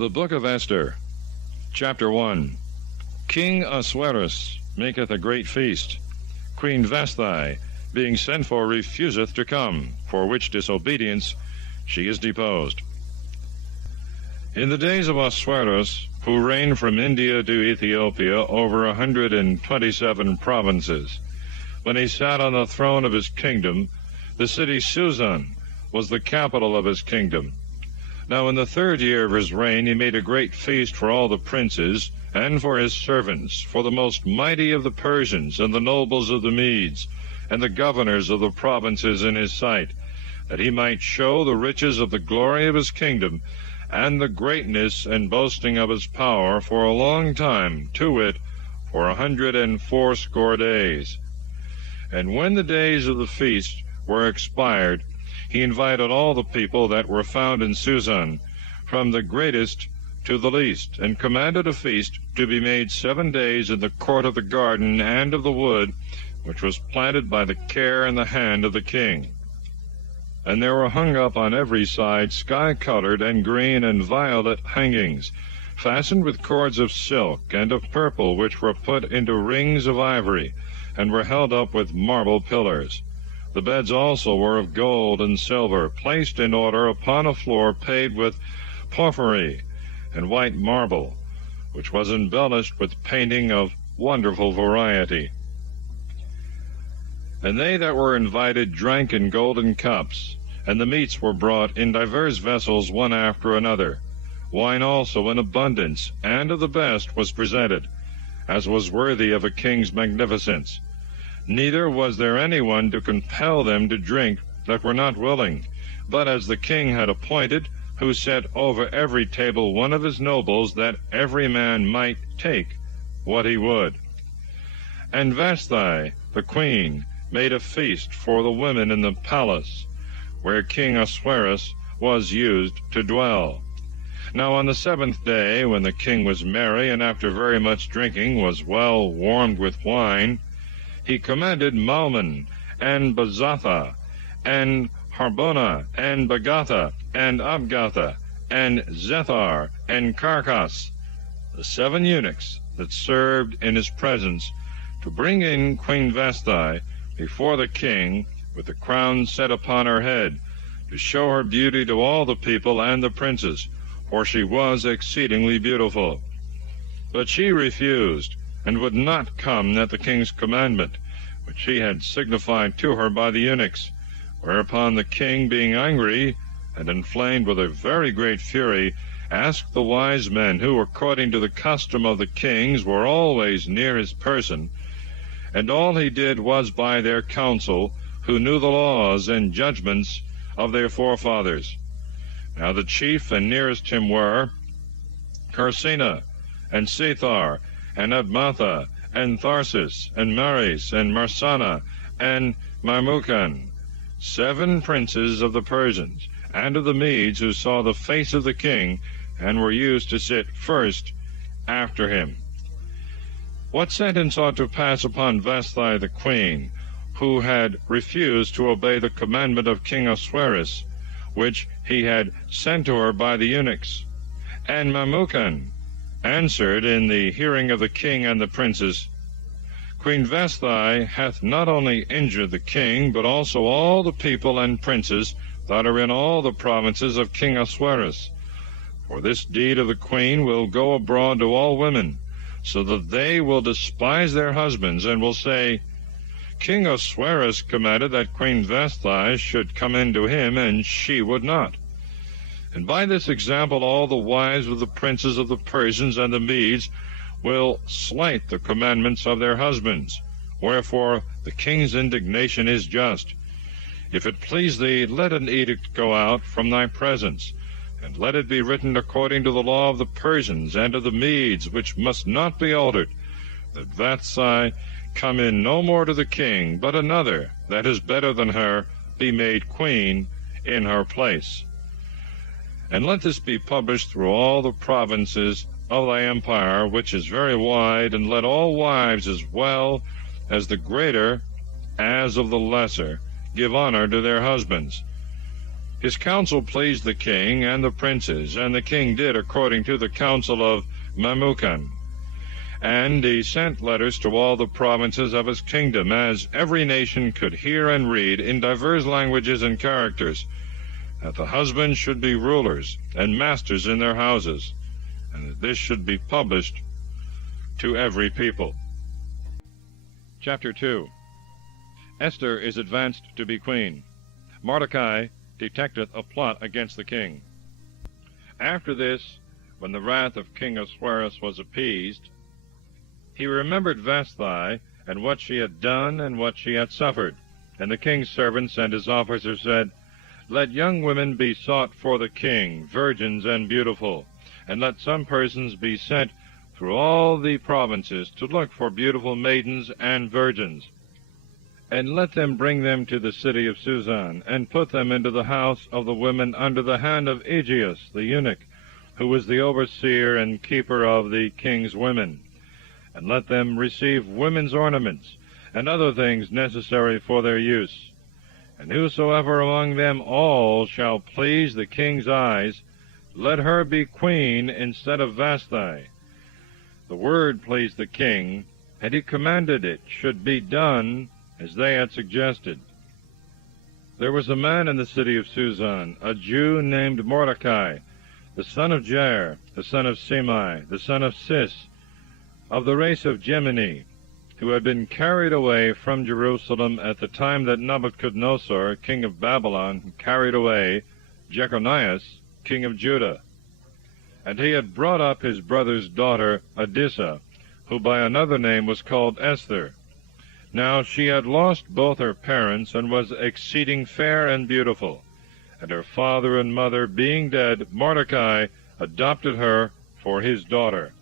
The Book of Esther, Chapter 1. King Ahasuerus maketh a great feast. Queen Vashti, being sent for, refuseth to come, for which disobedience she is deposed. In the days of Ahasuerus, who reigned from India to Ethiopia over 127 provinces, when he sat on the throne of his kingdom, the city Susan was the capital of his kingdom. Now in the 3rd year of his reign he made a great feast for all the princes, and for his servants, for the most mighty of the Persians, and the nobles of the Medes, and the governors of the provinces in his sight, that he might show the riches of the glory of his kingdom, and the greatness and boasting of his power for a long time, to wit, for 180 days. And when the days of the feast were expired, he invited all the people that were found in Susan, from the greatest to the least, and commanded a feast to be made 7 days in the court of the garden and of the wood, which was planted by the care and the hand of the king. And there were hung up on every side sky-colored and green and violet hangings, fastened with cords of silk and of purple, which were put into rings of ivory, and were held up with marble pillars. The beds also were of gold and silver, placed in order upon a floor paved with porphyry and white marble, which was embellished with painting of wonderful variety. And they that were invited drank in golden cups, and the meats were brought in divers vessels one after another. Wine also in abundance, and of the best was presented, as was worthy of a king's magnificence. Neither was there any one to compel them to drink that were not willing, but as the king had appointed, who set over every table one of his nobles, that every man might take what he would. And Vashti, the queen, made a feast for the women in the palace, where King Ahasuerus was used to dwell. Now on the 7th day, when the king was merry, and after very much drinking was well warmed with wine, he commanded Mammon, and Bazatha, and Harbona, and Bagatha, and Abgatha, and Zethar, and Carcas, the 7 eunuchs that served in his presence, to bring in Queen Vashti before the king, with the crown set upon her head, to show her beauty to all the people and the princes, for she was exceedingly beautiful. But she refused, and would not come at the king's commandment, which she had signified to her by the eunuchs. Whereupon the king, being angry, and inflamed with a very great fury, asked the wise men, who, according to the custom of the kings, were always near his person, and all he did was by their counsel, who knew the laws and judgments of their forefathers. Now the chief and nearest him were Carcina, and Sethar, and Admatha, and Tharsis, and Maris, and Marsana, and Marmucan, 7 princes of the Persians, and of the Medes, who saw the face of the king, and were used to sit first after him. What sentence ought to pass upon Vashti the queen, who had refused to obey the commandment of King Ahasuerus, which he had sent to her by the eunuchs? And Marmucan answered in the hearing of the king and the princes, Queen Vashti hath not only injured the king, but also all the people and princes that are in all the provinces of King Ahasuerus. For this deed of the queen will go abroad to all women, so that they will despise their husbands, and will say, King Ahasuerus commanded that Queen Vashti should come in to him, and she would not. And by this example all the wives of the princes of the Persians and the Medes will slight the commandments of their husbands. Wherefore the king's indignation is just. If it please thee, let an edict go out from thy presence, and let it be written according to the law of the Persians and of the Medes, which must not be altered, that Vashti come in no more to the king, but another, that is better than her, be made queen in her place. And let this be published through all the provinces of thy empire, which is very wide, and let all wives as well as the greater as of the lesser give honor to their husbands. His counsel pleased the king and the princes, and the king did according to the counsel of Memucan. And he sent letters to all the provinces of his kingdom, as every nation could hear and read in divers languages and characters, that the husbands should be rulers and masters in their houses, and that this should be published to every people. Chapter 2. Esther is advanced to be queen. Mordecai detecteth a plot against the king. After this, when the wrath of King Ahasuerus was appeased, he remembered Vashti, and what she had done, and what she had suffered. And the king's servants and his officers said, Let young women be sought for the king, virgins and beautiful, and let some persons be sent through all the provinces to look for beautiful maidens and virgins. And let them bring them to the city of Susan, and put them into the house of the women under the hand of Aegeus the eunuch, who was the overseer and keeper of the king's women. And let them receive women's ornaments, and other things necessary for their use. And whosoever among them all shall please the king's eyes, let her be queen instead of Vashti. The word pleased the king, and he commanded it should be done as they had suggested. There was a man in the city of Susan, a Jew named Mordecai, the son of Jair, the son of Semai, the son of Cis, of the race of Gemini, who had been carried away from Jerusalem at the time that Nebuchadnezzar, king of Babylon, carried away Jeconias, king of Judah. And he had brought up his brother's daughter Adissa, who by another name was called Esther. Now she had lost both her parents, and was exceeding fair and beautiful. And her father and mother being dead, Mordecai adopted her for his daughter.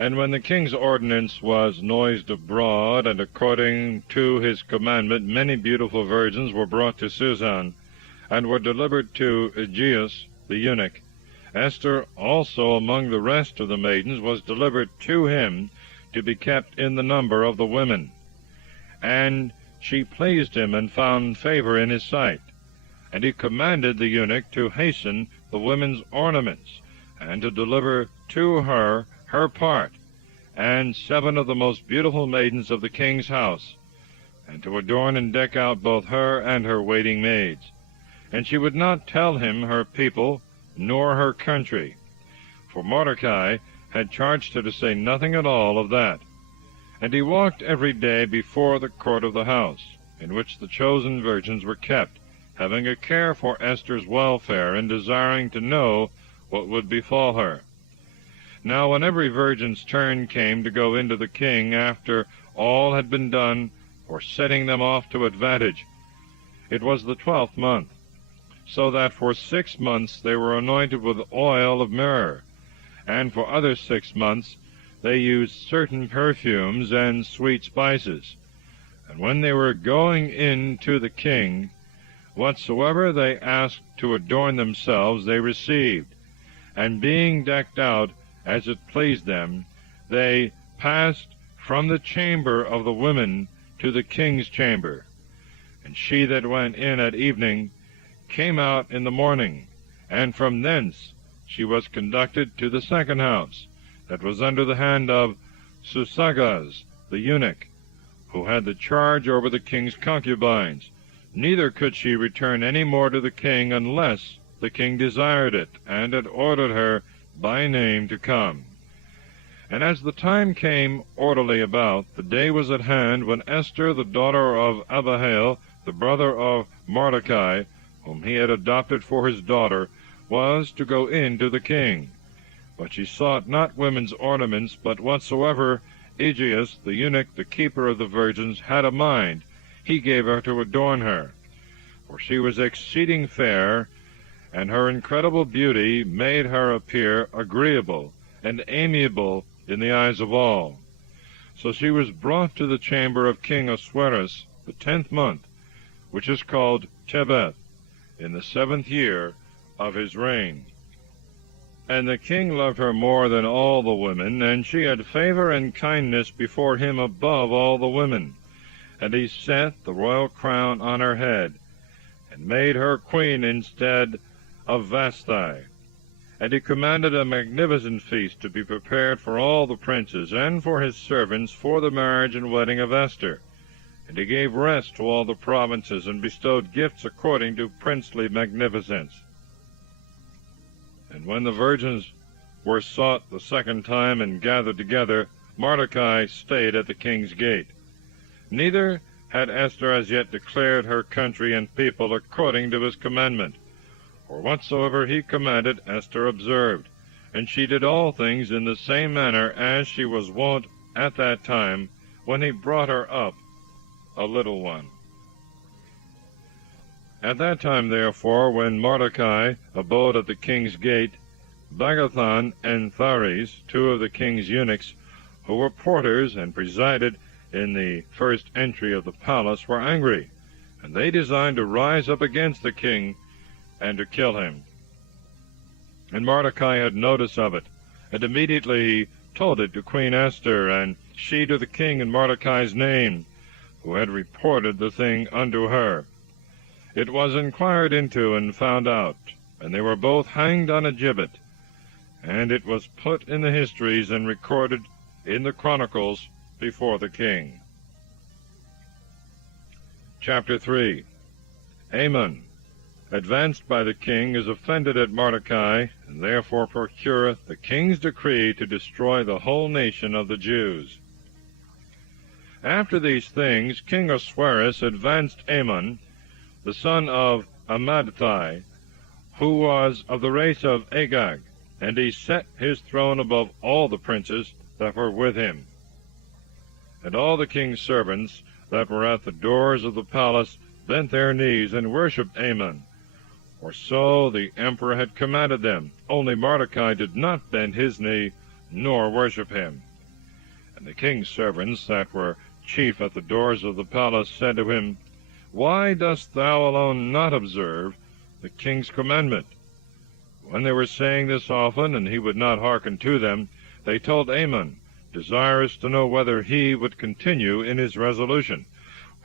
And when the king's ordinance was noised abroad, and according to his commandment many beautiful virgins were brought to Susan, and were delivered to Aegeus the eunuch, Esther also among the rest of the maidens was delivered to him, to be kept in the number of the women. And she pleased him, and found favor in his sight. And he commanded the eunuch to hasten the women's ornaments, and to deliver to her her part, and 7 of the most beautiful maidens of the king's house, and to adorn and deck out both her and her waiting maids. And she would not tell him her people, nor her country, for Mordecai had charged her to say nothing at all of that. And he walked every day before the court of the house, in which the chosen virgins were kept, having a care for Esther's welfare, and desiring to know what would befall her. Now when every virgin's turn came to go into the king, after all had been done for setting them off to advantage, it was the 12th month, so that for 6 months they were anointed with oil of myrrh, and for other 6 months they used certain perfumes and sweet spices. And when they were going in to the king, whatsoever they asked to adorn themselves they received, and being decked out as it pleased them, they passed from the chamber of the women to the king's chamber. And she that went in at evening came out in the morning, and from thence she was conducted to the second house, that was under the hand of Susagas the eunuch, who had the charge over the king's concubines. Neither could she return any more to the king unless the king desired it, and had ordered her by name to come. And as the time came orderly about, the day was at hand when Esther, the daughter of Abihail, the brother of Mordecai, whom he had adopted for his daughter, was to go in to the king. But she sought not women's ornaments, but whatsoever Aegeus, the eunuch, the keeper of the virgins, had a mind, he gave her to adorn her. For she was exceeding fair, and her incredible beauty made her appear agreeable and amiable in the eyes of all. So she was brought to the chamber of King Ahasuerus the 10th month, which is called Tebeth, in the 7th year of his reign. And the king loved her more than all the women, and she had favor and kindness before him above all the women. And he set the royal crown on her head, and made her queen instead of Vasthi. And he commanded a magnificent feast to be prepared for all the princes and for his servants for the marriage and wedding of Esther. And he gave rest to all the provinces, and bestowed gifts according to princely magnificence. And when the virgins were sought the second time and gathered together, Mordecai stayed at the king's gate. Neither had Esther as yet declared her country and people according to his commandment. For whatsoever he commanded, Esther observed, and she did all things in the same manner as she was wont at that time, when he brought her up a little one. At that time, therefore, when Mordecai abode at the king's gate, Bagathan and Thares, two of the king's eunuchs, who were porters and presided in the first entry of the palace, were angry, and they designed to rise up against the king and to kill him. And Mordecai had notice of it, and immediately he told it to Queen Esther, and she to the king in Mordecai's name, who had reported the thing unto her. It was inquired into and found out, and they were both hanged on a gibbet, and it was put in the histories and recorded in the chronicles before the king. Chapter 3. Amon, advanced by the king, is offended at Mordecai, and therefore procureth the king's decree to destroy the whole nation of the Jews. After these things, King Ahasuerus advanced Amon, the son of Amadattai, who was of the race of Agag, and he set his throne above all the princes that were with him. And all the king's servants that were at the doors of the palace bent their knees and worshipped Amon, for so the emperor had commanded them. Only Mordecai did not bend his knee, nor worship him. And the king's servants that were chief at the doors of the palace said to him, Why dost thou alone not observe the king's commandment? When they were saying this often, and he would not hearken to them, they told Amon, desirous to know whether he would continue in his resolution,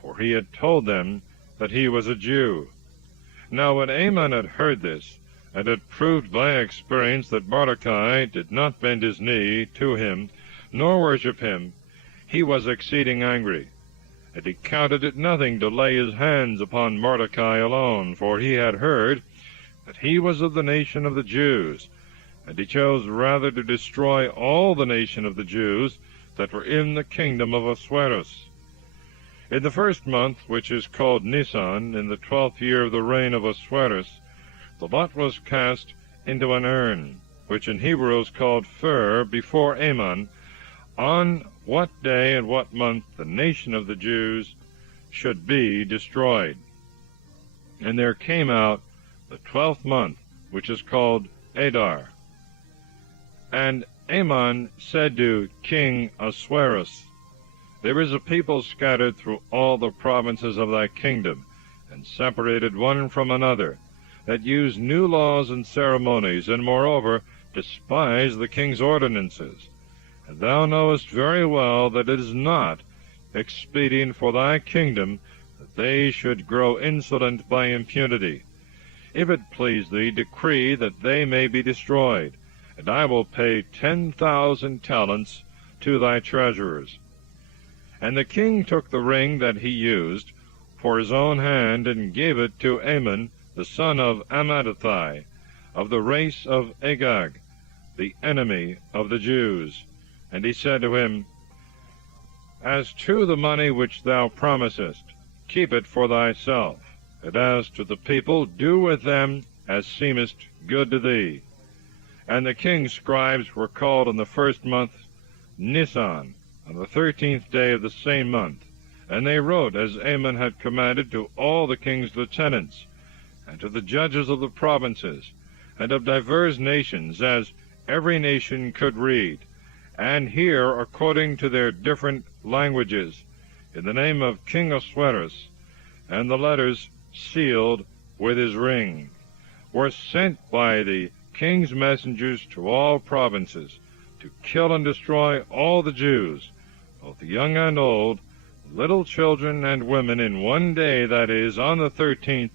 for he had told them that he was a Jew. Now when Amon had heard this, and had proved by experience that Mordecai did not bend his knee to him, nor worship him, he was exceeding angry, and he counted it nothing to lay his hands upon Mordecai alone, for he had heard that he was of the nation of the Jews, and he chose rather to destroy all the nation of the Jews that were in the kingdom of Ahasuerus. In the first month, which is called Nisan, in the 12th year of the reign of Ahasuerus, the lot was cast into an urn, which in Hebrew is called fur, before Amon, on what day and what month the nation of the Jews should be destroyed. And there came out the 12th month, which is called Adar. And Amon said to King Ahasuerus, There is a people scattered through all the provinces of thy kingdom, and separated one from another, that use new laws and ceremonies, and moreover despise the king's ordinances. And thou knowest very well that it is not expedient for thy kingdom that they should grow insolent by impunity. If it please thee, decree that they may be destroyed, and I will pay 10,000 talents to thy treasurers. And the king took the ring that he used for his own hand, and gave it to Amon, the son of Amadattai, of the race of Agag, the enemy of the Jews. And he said to him, As to the money which thou promisest, keep it for thyself, and as to the people, do with them as seemest good to thee. And the king's scribes were called in the first month Nisan, on the 13th day of the same month, and they wrote as Amon had commanded to all the king's lieutenants, and to the judges of the provinces, and of divers nations, as every nation could read, and hear according to their different languages, in the name of King Ahasuerus, and the letters sealed with his ring, were sent by the king's messengers to all provinces, to kill and destroy all the Jews, both young and old, little children and women, in one day, that is, on the 13th,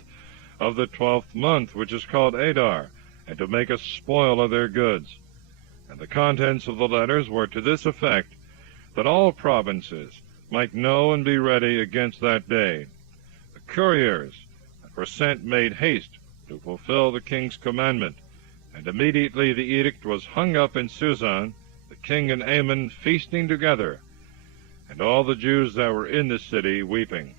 of the 12th month, which is called Adar, and to make a spoil of their goods. And the contents of the letters were to this effect, that all provinces might know and be ready against that day. The couriers that were sent made haste to fulfill the king's commandment, and immediately the edict was hung up in Susan, the king and Aman feasting together, and all the Jews that were in the city weeping.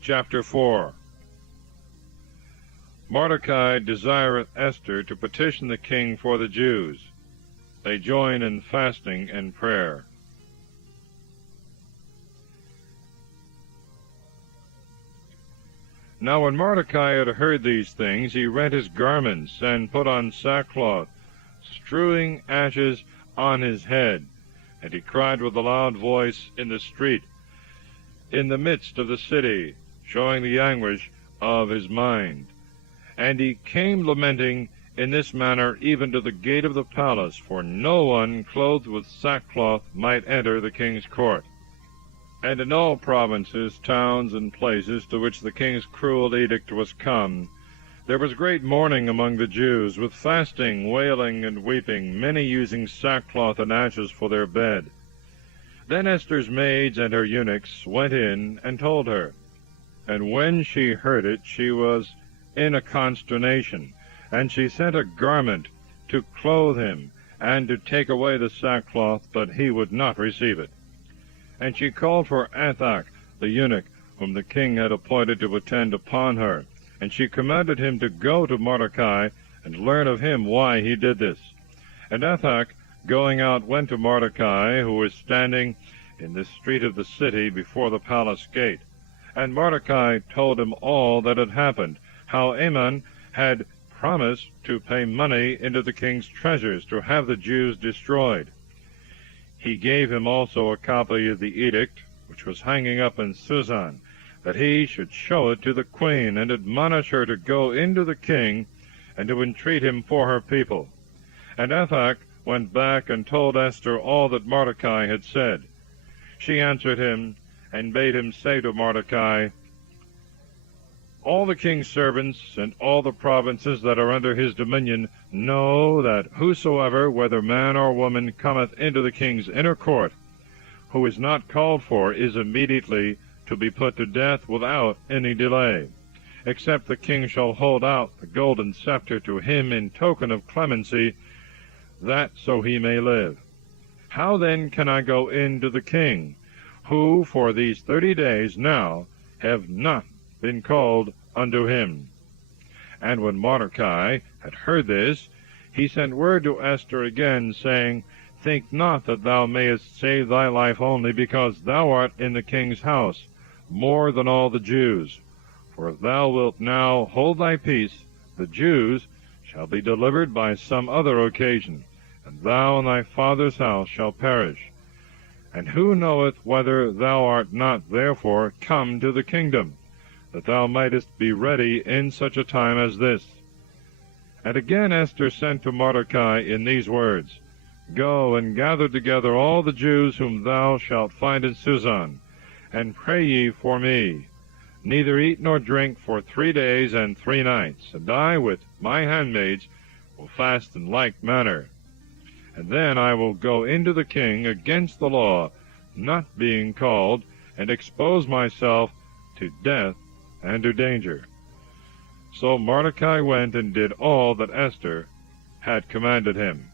Chapter 4. Mordecai desireth Esther to petition the king for the Jews. They join in fasting and prayer. Now when Mordecai had heard these things, he rent his garments, and put on sackcloth, strewing ashes on his head. And he cried with a loud voice in the street, in the midst of the city, showing the anguish of his mind. And he came lamenting in this manner even to the gate of the palace, for no one clothed with sackcloth might enter the king's court. And in all provinces, towns, and places to which the king's cruel edict was come, there was great mourning among the Jews, with fasting, wailing, and weeping, many using sackcloth and ashes for their bed. Then Esther's maids and her eunuchs went in and told her. And when she heard it, she was in a consternation, and she sent a garment to clothe him, and to take away the sackcloth, but he would not receive it. And she called for Athach, the eunuch, whom the king had appointed to attend upon her, and she commanded him to go to Mordecai, and learn of him why he did this. And Athach, going out, went to Mordecai, who was standing in the street of the city before the palace gate. And Mordecai told him all that had happened, how Aman had promised to pay money into the king's treasures to have the Jews destroyed. He gave him also a copy of the edict, which was hanging up in Susan, that he should show it to the queen, and admonish her to go into the king, and to entreat him for her people. And Athach went back and told Esther all that Mordecai had said. She answered him, and bade him say to Mordecai, all the king's servants and all the provinces that are under his dominion know that whosoever, whether man or woman, cometh into the king's inner court, who is not called for, is immediately to be put to death without any delay, except the king shall hold out the golden scepter to him in token of clemency, that so he may live. How then can I go in to the king, who for these 30 days now have not been called unto him? And when Mordecai had heard this, he sent word to Esther again, saying, Think not that thou mayest save thy life only because thou art in the king's house, more than all the Jews. For if thou wilt now hold thy peace, the Jews shall be delivered by some other occasion, and thou and thy father's house shall perish. And who knoweth whether thou art not therefore come to the kingdom, that thou mightest be ready in such a time as this? And again Esther sent to Mordecai in these words, Go and gather together all the Jews whom thou shalt find in Susan, and pray ye for me. Neither eat nor drink for 3 days and 3 nights, and I with my handmaids will fast in like manner. And then I will go into the king against the law, not being called, and expose myself to death and to danger. So Mordecai went and did all that Esther had commanded him.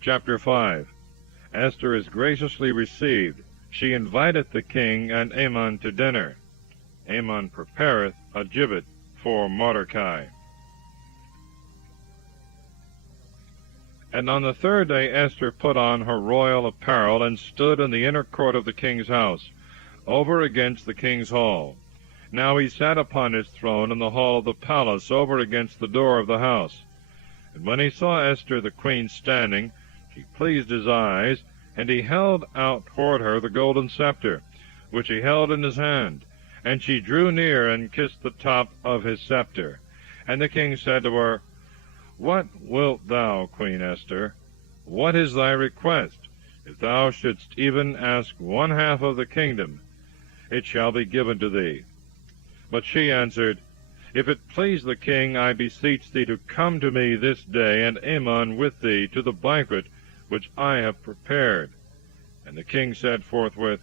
Chapter 5. Esther is graciously received. She inviteth the king and Aman to dinner. Aman prepareth a gibbet for Mordecai. And on the 3rd day Esther put on her royal apparel, and stood in the inner court of the king's house, over against the king's hall. Now he sat upon his throne in the hall of the palace, over against the door of the house. And when he saw Esther the queen standing, she pleased his eyes, and he held out toward her the golden scepter, which he held in his hand. And she drew near and kissed the top of his scepter. And the king said to her, What wilt thou, Queen Esther? What is thy request? If thou shouldst even ask 1/2 of the kingdom, it shall be given to thee. But she answered, If it please the king, I beseech thee to come to me this day, and Aman with thee, to the banquet which I have prepared. And the king said forthwith,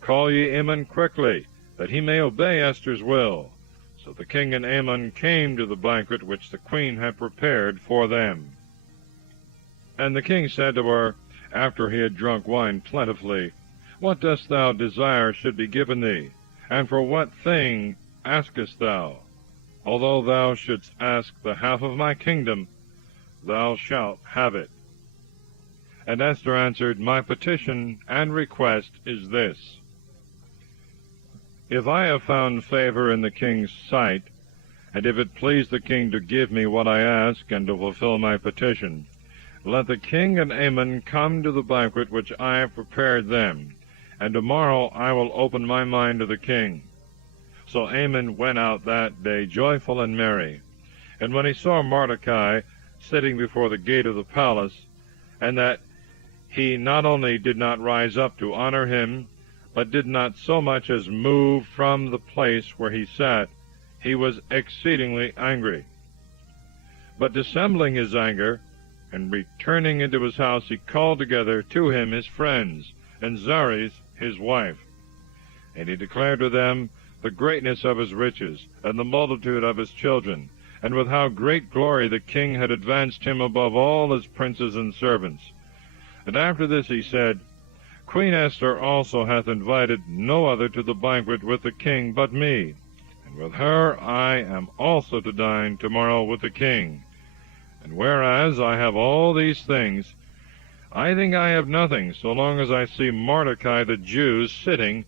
Call ye Aman quickly, that he may obey Esther's will. So the king and Aman came to the banquet which the queen had prepared for them. And the king said to her, after he had drunk wine plentifully, What dost thou desire should be given thee? And for what thing askest thou? Although thou shouldst ask the half of my kingdom, thou shalt have it. And Esther answered, My petition and request is this. If I have found favor in the king's sight, and if it please the king to give me what I ask and to fulfill my petition, let the king and Aman come to the banquet which I have prepared them, and tomorrow I will open my mind to the king. So Aman went out that day joyful and merry. And when he saw Mordecai sitting before the gate of the palace, and that he not only did not rise up to honor him, but did not so much as move from the place where he sat, he was exceedingly angry. But dissembling his anger, and returning into his house, he called together to him his friends, and Zeresh his wife. And he declared to them the greatness of his riches, and the multitude of his children, and with how great glory the king had advanced him above all his princes and servants. And after this he said, Queen Esther also hath invited no other to the banquet with the king but me, and with her I am also to dine tomorrow with the king. And whereas I have all these things, I think I have nothing, so long as I see Mordecai the Jew sitting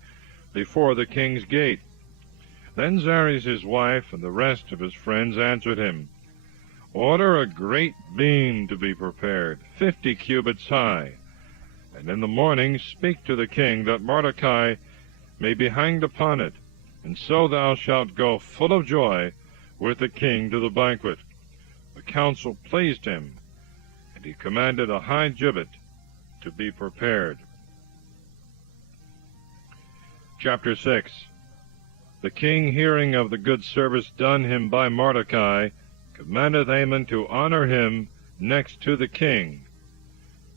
before the king's gate. Then Zeresh his wife and the rest of his friends answered him, Order a great beam to be prepared, 50 cubits high, and in the morning speak to the king that Mordecai may be hanged upon it, and so thou shalt go full of joy with the king to the banquet. The counsel pleased him, and he commanded a high gibbet to be prepared. Chapter 6. The king, hearing of the good service done him by Mordecai, commandeth Aman to honor him next to the king,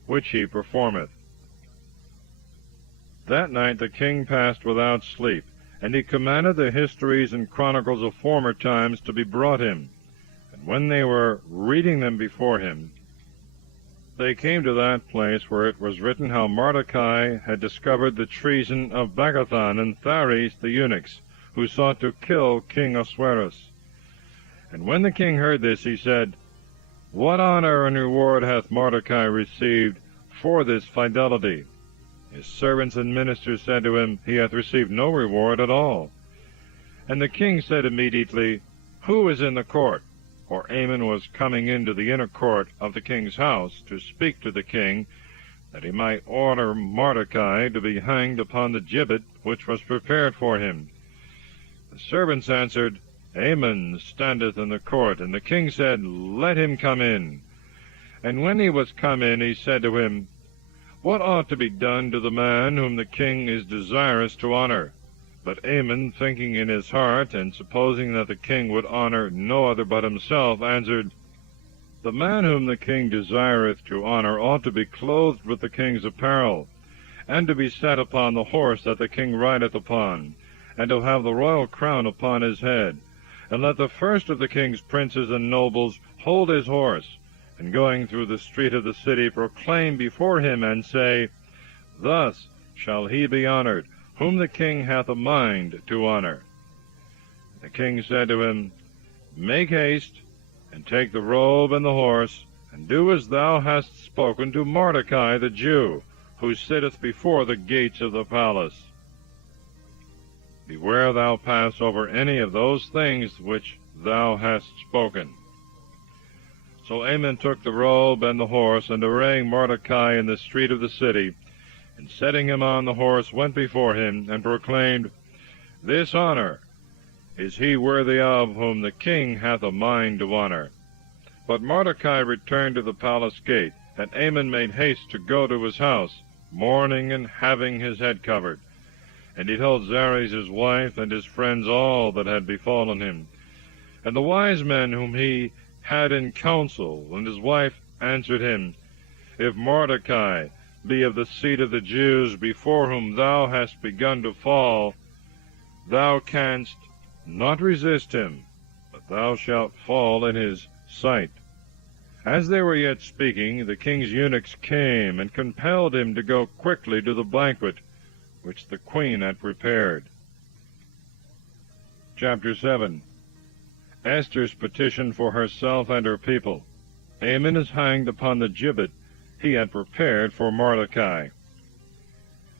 which he performeth. That night the king passed without sleep, and he commanded the histories and chronicles of former times to be brought him. And when they were reading them before him, they came to that place where it was written how Mordecai had discovered the treason of Bagathan and Thares the eunuchs, who sought to kill King Ahasuerus. And when the king heard this, he said, What honor and reward hath Mordecai received for this fidelity? His servants and ministers said to him, He hath received no reward at all. And the king said immediately, Who is in the court? For Aman was coming into the inner court of the king's house to speak to the king, that he might order Mordecai to be hanged upon the gibbet which was prepared for him. The servants answered, Aman standeth in the court. And the king said, Let him come in. And when he was come in, he said to him, What ought to be done to the man whom the king is desirous to honor? But Aman, thinking in his heart, and supposing that the king would honor no other but himself, answered, The man whom the king desireth to honor ought to be clothed with the king's apparel, and to be set upon the horse that the king rideth upon, and to have the royal crown upon his head. And let the first of the king's princes and nobles hold his horse, and going through the street of the city proclaim before him, and say, Thus shall he be honored, whom the king hath a mind to honor. The king said to him, Make haste, and take the robe and the horse, and do as thou hast spoken to Mordecai the Jew, who sitteth before the gates of the palace. Beware thou pass over any of those things which thou hast spoken. So Aman took the robe and the horse, and arraying Mordecai in the street of the city, and setting him on the horse, went before him, and proclaimed, This honor is he worthy of whom the king hath a mind to honor. But Mordecai returned to the palace gate, and Aman made haste to go to his house, mourning and having his head covered. And he told Zeres his wife and his friends all that had befallen him. And the wise men whom he had in council, and his wife answered him, If Mordecai be of the seed of the Jews, before whom thou hast begun to fall, thou canst not resist him, but thou shalt fall in his sight. As they were yet speaking, the king's eunuchs came, and compelled him to go quickly to the banquet which the queen had prepared. Chapter 7. Esther's petition for herself and her people. Haman is hanged upon the gibbet he had prepared for Mordecai.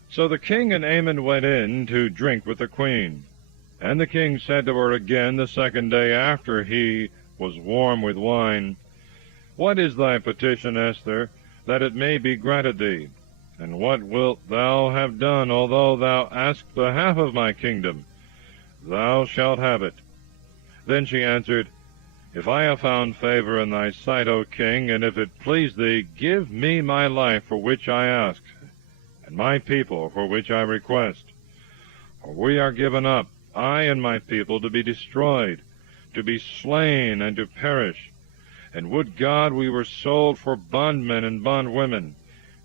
So the king and Haman went in to drink with the queen. And the king said to her again the second day after he was warm with wine, What is thy petition, Esther, that it may be granted thee? And what wilt thou have done, although thou ask the half of my kingdom? Thou shalt have it. Then she answered, If I have found favor in thy sight, O king, and if it please thee, give me my life for which I ask, and my people for which I request. For we are given up, I and my people, to be destroyed, to be slain, and to perish. And would God we were sold for bondmen and bondwomen,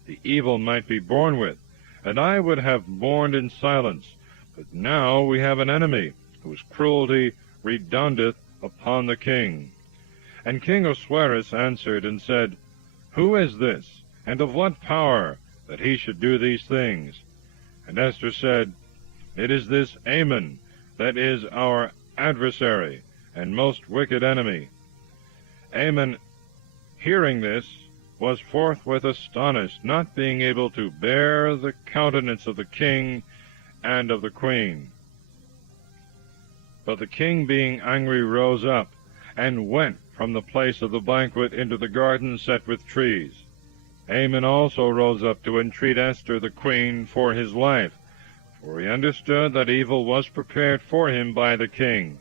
the evil might be borne with, and I would have mourned in silence. But now we have an enemy, whose cruelty redoundeth upon the king. And King Ahasuerus answered and said, Who is this, and of what power, that he should do these things? And Esther said, It is this Haman, that is our adversary, and most wicked enemy. Haman, hearing this, was forthwith astonished, not being able to bear the countenance of the king and of the queen. But the king, being angry, rose up, and went from the place of the banquet into the garden set with trees. Haman also rose up to entreat Esther the queen for his life, for he understood that evil was prepared for him by the king.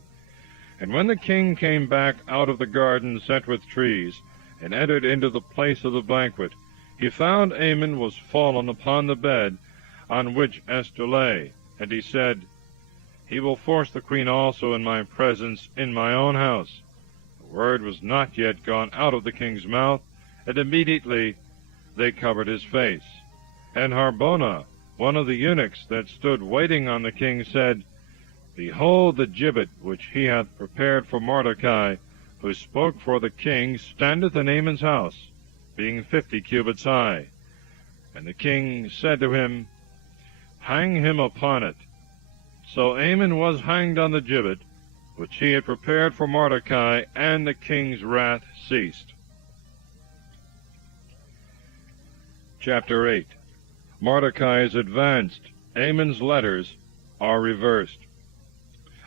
And when the king came back out of the garden set with trees, and entered into the place of the banquet, he found Haman was fallen upon the bed on which Esther lay. And he said, He will force the queen also in my presence in my own house. The word was not yet gone out of the king's mouth, and immediately they covered his face. And Harbona, one of the eunuchs that stood waiting on the king, said, Behold, the gibbet which he hath prepared for Mordecai, who spoke for the king, standeth in Haman's house, being 50 cubits high. And the king said to him, Hang him upon it. So Haman was hanged on the gibbet, which he had prepared for Mordecai, and the king's wrath ceased. Chapter 8. Mordecai is advanced. Haman's letters are reversed.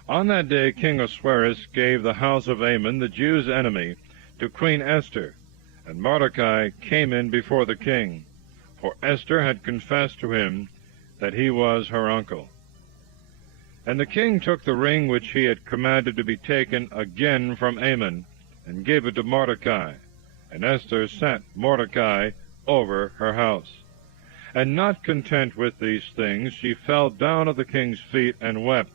On that day King Ahasuerus gave the house of Haman, the Jews' enemy, to Queen Esther, and Mordecai came in before the king, for Esther had confessed to him that he was her uncle. And the king took the ring which he had commanded to be taken again from Haman, and gave it to Mordecai, and Esther set Mordecai over her house. And not content with these things, she fell down at the king's feet and wept,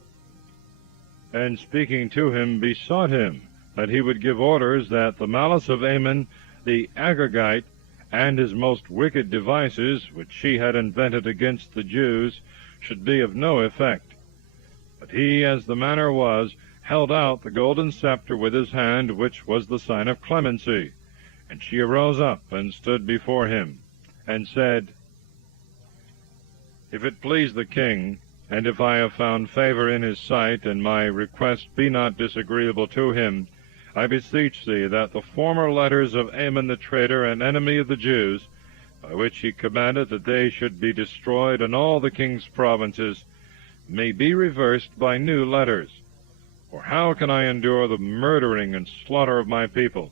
and speaking to him, besought him that he would give orders that the malice of Haman the Agagite, and his most wicked devices, which she had invented against the Jews, should be of no effect. But he, as the manner was, held out the golden scepter with his hand, which was the sign of clemency. And she arose up and stood before him, and said, If it please the king, and if I have found favor in his sight, and my request be not disagreeable to him, I beseech thee that the former letters of Haman the traitor and enemy of the Jews, by which he commanded that they should be destroyed in all the king's provinces, may be reversed by new letters. For how can I endure the murdering and slaughter of my people?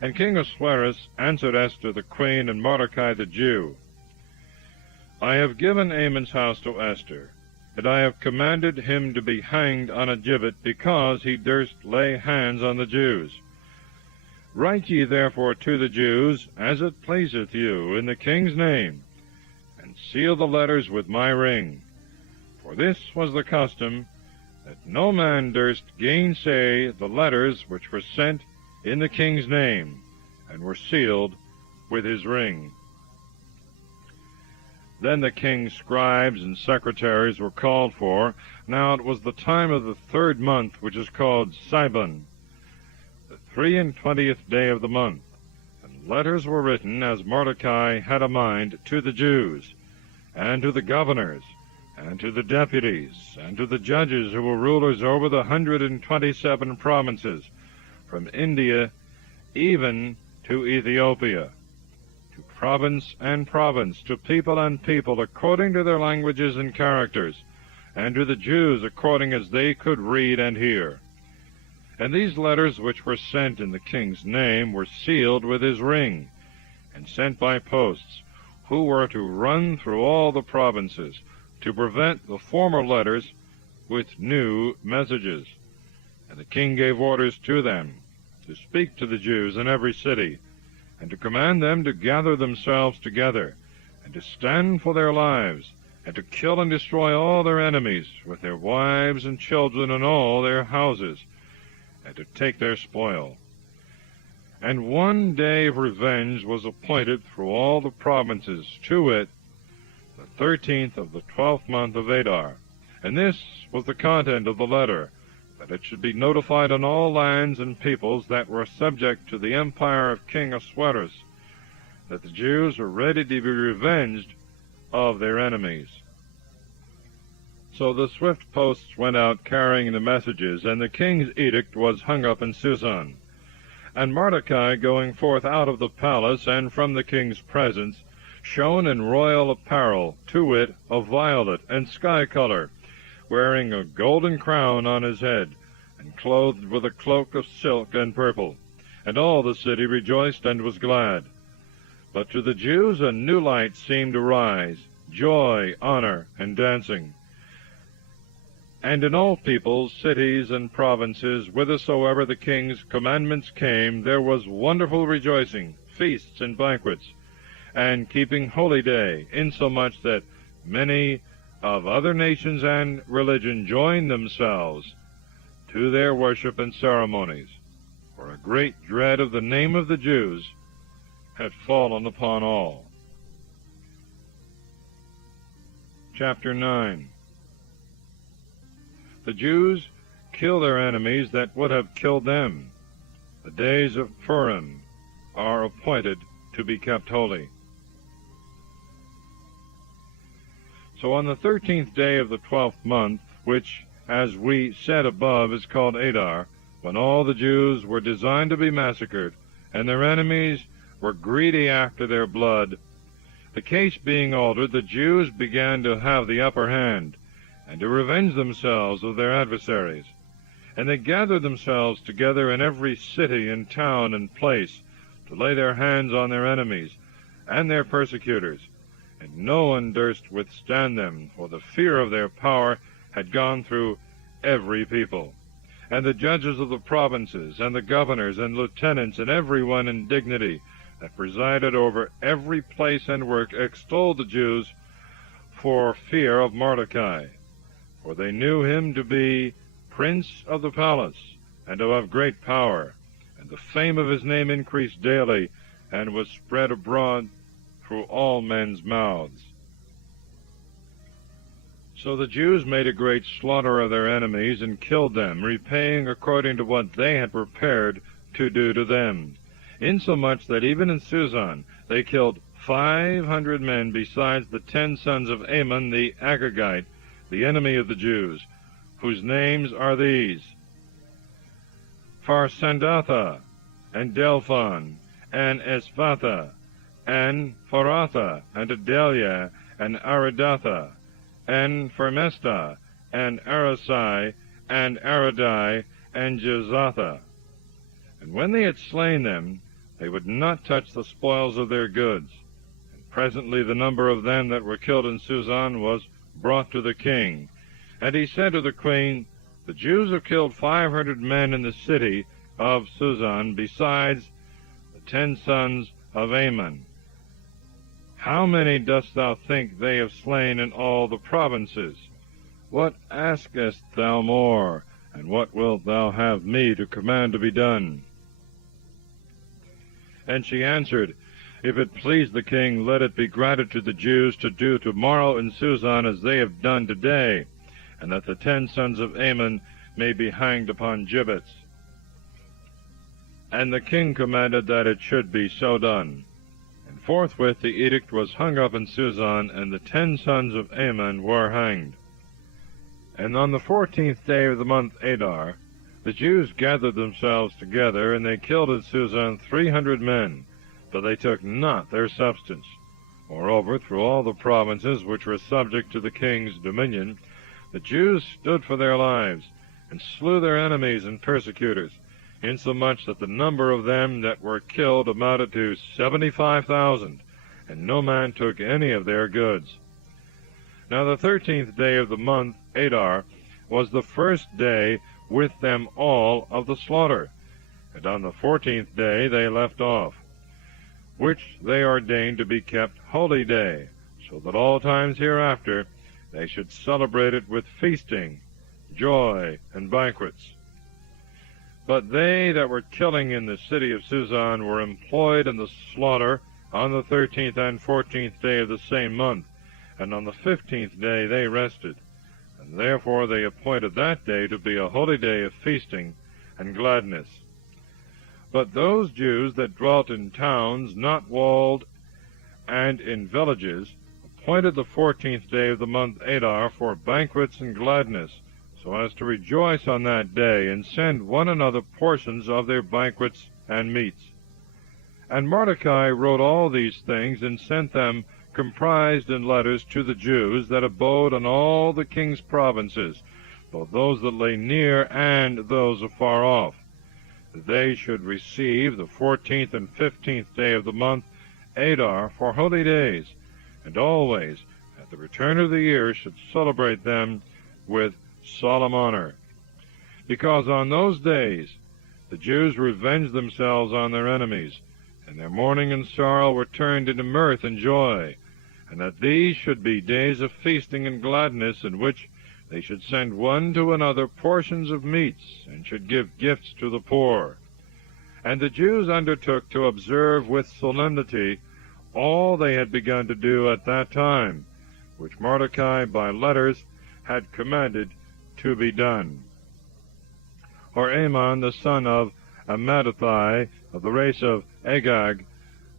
And King Ahasuerus answered Esther the queen and Mordecai the Jew, I have given Haman's house to Esther, and I have commanded him to be hanged on a gibbet, because he durst lay hands on the Jews. Write ye therefore to the Jews, as it pleaseth you, in the king's name, and seal the letters with my ring. For this was the custom, that no man durst gainsay the letters which were sent in the king's name, and were sealed with his ring. Then the king's scribes and secretaries were called for. Now it was the time of the 3rd month, which is called Sibon, the 23rd day of the month. And letters were written, as Mordecai had a mind, to the Jews, and to the governors, and to the deputies, and to the judges who were rulers over the 127 provinces, from India even to Ethiopia, to province and province, to people and people, according to their languages and characters, and to the Jews according as they could read and hear. And these letters which were sent in the king's name were sealed with his ring, and sent by posts, who were to run through all the provinces, to prevent the former letters with new messages. And the king gave orders to them to speak to the Jews in every city, and to command them to gather themselves together, and to stand for their lives, and to kill and destroy all their enemies, with their wives and children and all their houses, and to take their spoil. And one day of revenge was appointed through all the provinces, to wit, the 13th of the 12th month of Adar. And this was the content of the letter, that it should be notified in all lands and peoples that were subject to the empire of King Ahasuerus, that the Jews were ready to be revenged of their enemies. So the swift posts went out carrying the messages, and the king's edict was hung up in Susan. And Mordecai, going forth out of the palace and from the king's presence, shone in royal apparel, to wit, of violet and sky color, wearing a golden crown on his head, and clothed with a cloak of silk and purple. And all the city rejoiced and was glad. But to the Jews a new light seemed to rise, joy, honor, and dancing. And in all peoples, cities, and provinces, whithersoever the king's commandments came, there was wonderful rejoicing, feasts and banquets, and keeping holy day, insomuch that many of other nations and religion joined themselves to their worship and ceremonies, for a great dread of the name of the Jews had fallen upon all. Chapter 9. The Jews kill their enemies that would have killed them. The days of Purim are appointed to be kept holy. So on the 13th day of the 12th month, which, as we said above, is called Adar, when all the Jews were designed to be massacred, and their enemies were greedy after their blood, the case being altered, the Jews began to have the upper hand, and to revenge themselves of their adversaries. And they gathered themselves together in every city and town and place, to lay their hands on their enemies and their persecutors, and no one durst withstand them, for the fear of their power had gone through every people. And the judges of the provinces, and the governors and lieutenants, and every one in dignity that presided over every place and work, extolled the Jews for fear of Mordecai, for they knew him to be prince of the palace, and to have great power. And the fame of his name increased daily, and was spread abroad through all men's mouths. So the Jews made a great slaughter of their enemies, and killed them, repaying according to what they had prepared to do to them, insomuch that even in Susan they killed 500 men, besides the 10 sons of Ammon the Agagite, the enemy of the Jews, whose names are these: Pharsandatha, and Delphon, and Esphatha, and Pharatha, and Adelia, and Aridatha, and Fermesta, and Arasai, and Aradai, and Jezatha. And when they had slain them, they would not touch the spoils of their goods. And presently the number of them that were killed in Susan was brought to the king. And he said to the queen, The Jews have killed 500 men in the city of Susan, besides the 10 sons of Ammon. How many dost thou think they have slain in all the provinces? What askest thou more, and what wilt thou have me to command to be done? And she answered, If it please the king, let it be granted to the Jews to do tomorrow in Susan as they have done today, and that the 10 sons of Ammon may be hanged upon gibbets. And the king commanded that it should be so done. And forthwith the edict was hung up in Susan, and the 10 sons of Ammon were hanged. And on the 14th day of the month Adar, the Jews gathered themselves together, and they killed in Susan 300 men, but they took not their substance. Moreover, through all the provinces which were subject to the king's dominion, the Jews stood for their lives, and slew their enemies and persecutors, insomuch that the number of them that were killed amounted to 75,000, and no man took any of their goods. Now the 13th day of the month Adar was the first day with them all of the slaughter, and on the 14th day they left off, which they ordained to be kept holy day, so that all times hereafter they should celebrate it with feasting, joy, and banquets. But they that were killing in the city of Susan were employed in the slaughter on the 13th and 14th day of the same month, and on the 15th day they rested. And therefore they appointed that day to be a holy day of feasting and gladness. But those Jews that dwelt in towns not walled and in villages appointed the 14th day of the month Adar for banquets and gladness, so as to rejoice on that day, and send one another portions of their banquets and meats. And Mordecai wrote all these things, and sent them comprised in letters to the Jews that abode in all the king's provinces, both those that lay near and those afar off, that they should receive the 14th and 15th day of the month Adar for holy days, and always at the return of the year should celebrate them with solemn honor. Because on those days the Jews revenged themselves on their enemies, and their mourning and sorrow were turned into mirth and joy, and that these should be days of feasting and gladness, in which they should send one to another portions of meats, and should give gifts to the poor. And the Jews undertook to observe with solemnity all they had begun to do at that time, which Mordecai by letters had commanded to be done. For Ammon, the son of Amadattai, of the race of Agag,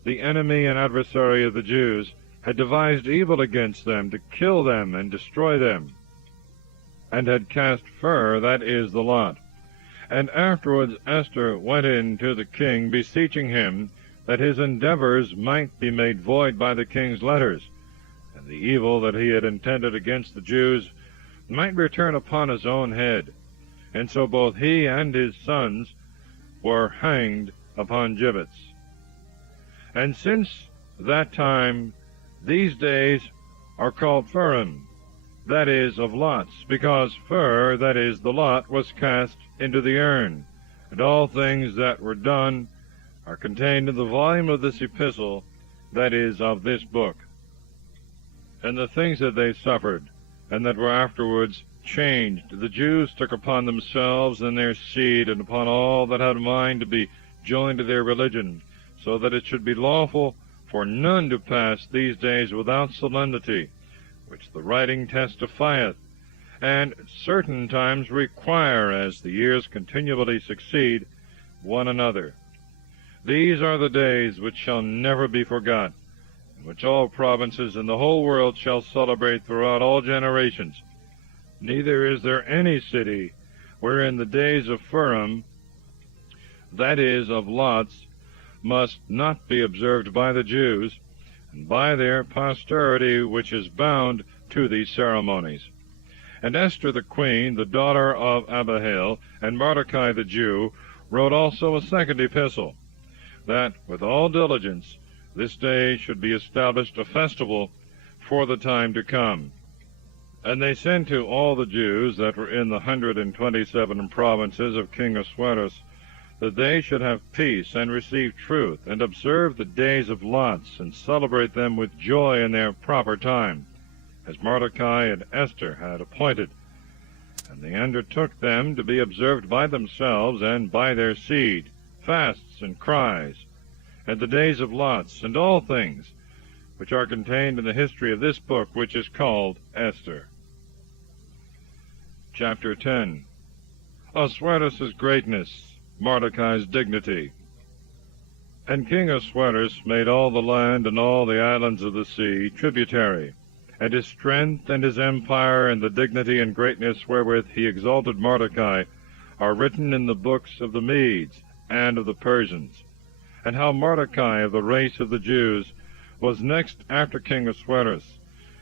the enemy and adversary of the Jews, had devised evil against them, to kill them and destroy them, and had cast fur, that is, the lot. And afterwards Esther went in to the king, beseeching him that his endeavors might be made void by the king's letters, and the evil that he had intended against the Jews might return upon his own head. And so both he and his sons were hanged upon gibbets. And since that time these days are called Furim, that is, of lots, because fur, that is, the lot, was cast into the urn. And all things that were done are contained in the volume of this epistle, that is, of this book. And the things that they suffered, and that were afterwards changed, the Jews took upon themselves and their seed, and upon all that had a mind to be joined to their religion, so that it should be lawful for none to pass these days without solemnity, which the writing testifieth, and certain times require, as the years continually succeed one another. These are the days which shall never be forgot, and which all provinces in the whole world shall celebrate throughout all generations. Neither is there any city wherein the days of Furim, that is, of lots, must not be observed by the Jews, and by their posterity which is bound to these ceremonies. And Esther the queen, the daughter of Abihail, and Mordecai the Jew, wrote also a second epistle, that with all diligence this day should be established a festival for the time to come. And they sent to all the Jews that were in the 127 provinces of King Ahasuerus, that they should have peace and receive truth, and observe the days of lots, and celebrate them with joy in their proper time, as Mordecai and Esther had appointed And they undertook them to be observed by themselves and by their seed, fasts and cries, and the days of lots, and all things which are contained in the history of this book, which is called Esther. Chapter 10. Ahasuerus' greatness, Mordecai's dignity. And King Ahasuerus made all the land and all the islands of the sea tributary, and his strength and his empire and the dignity and greatness wherewith he exalted Mordecai are written in the books of the Medes and of the Persians, and how Mordecai of the race of the Jews was next after King Ahasuerus,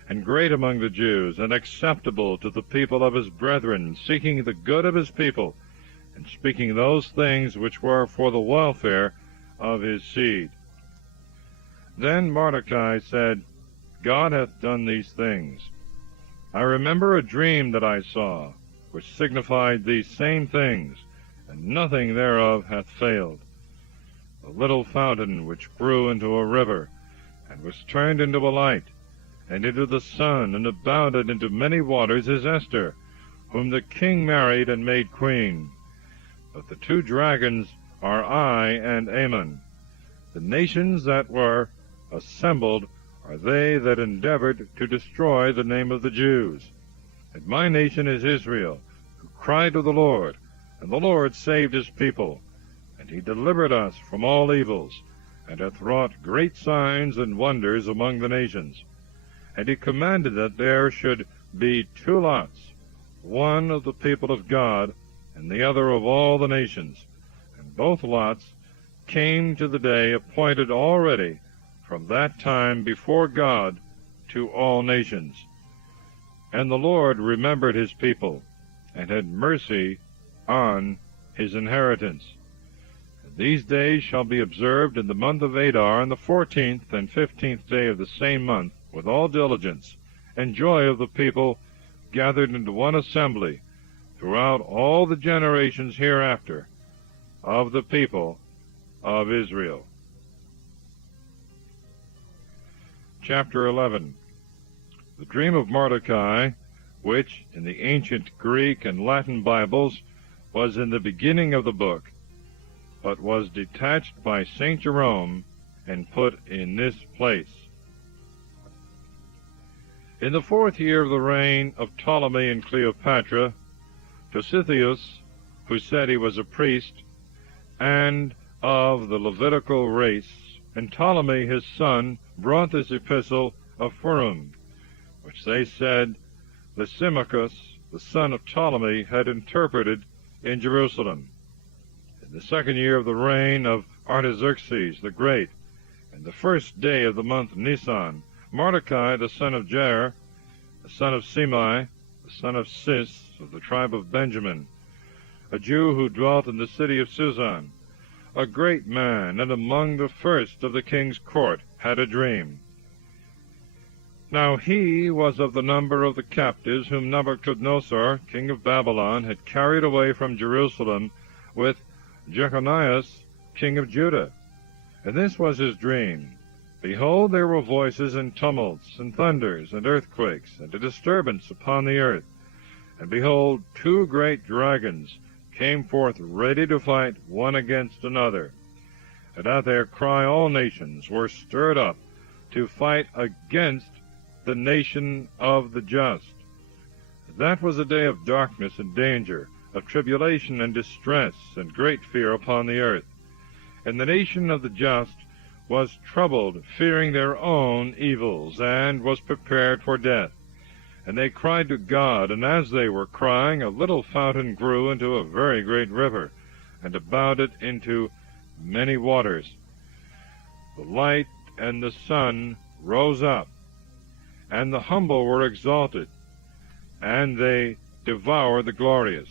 and great among the Jews, and acceptable to the people of his brethren, seeking the good of his people, and speaking those things which were for the welfare of his seed. Then Mordecai said, God hath done these things. I remember a dream that I saw, which signified these same things, and nothing thereof hath failed. A little fountain which grew into a river, and was turned into a light, and into the sun, and abounded into many waters, is Esther, whom the king married and made queen. But the two dragons are I and Ammon. The nations that were assembled are they that endeavored to destroy the name of the Jews. And my nation is Israel, who cried to the Lord, and the Lord saved his people. And he delivered us from all evils, and hath wrought great signs and wonders among the nations. And he commanded that there should be two lots, one of the people of God, and the other of all the nations. And both lots came to the day appointed already from that time before God to all nations. And the Lord remembered his people, and had mercy on his inheritance. And these days shall be observed in the month of Adar, on the 14th and 15th day of the same month, with all diligence, and joy of the people gathered into one assembly throughout all the generations hereafter of the people of Israel. Chapter 11. The dream of Mordecai, which in the ancient Greek and Latin Bibles was in the beginning of the book, but was detached by Saint Jerome and put in this place. In the 4th year of the reign of Ptolemy and Cleopatra, Dositheus, who said he was a priest, and of the Levitical race, and Ptolemy his son, brought this epistle of Purim, which they said Lysimachus, the son of Ptolemy, had interpreted in Jerusalem. In the 2nd year of the reign of Artaxerxes the Great, and the 1st day of the month Nisan, Mordecai, the son of Jair, the son of Semai, the son of Cis, of the tribe of Benjamin, a Jew who dwelt in the city of Susan, a great man, and among the first of the king's court, had a dream. Now he was of the number of the captives whom Nebuchadnezzar, king of Babylon, had carried away from Jerusalem with Jeconias, king of Judah. And this was his dream. Behold, there were voices and tumults, and thunders, and earthquakes, and a disturbance upon the earth. And behold, two great dragons came forth ready to fight one against another. And at their cry all nations were stirred up to fight against the nation of the just. That was a day of darkness and danger, of tribulation and distress, and great fear upon the earth. And the nation of the just was troubled, fearing their own evils, and was prepared for death. And they cried to God, and as they were crying, a little fountain grew into a very great river, and abounded into many waters. The light and the sun rose up, and the humble were exalted, and they devoured the glorious.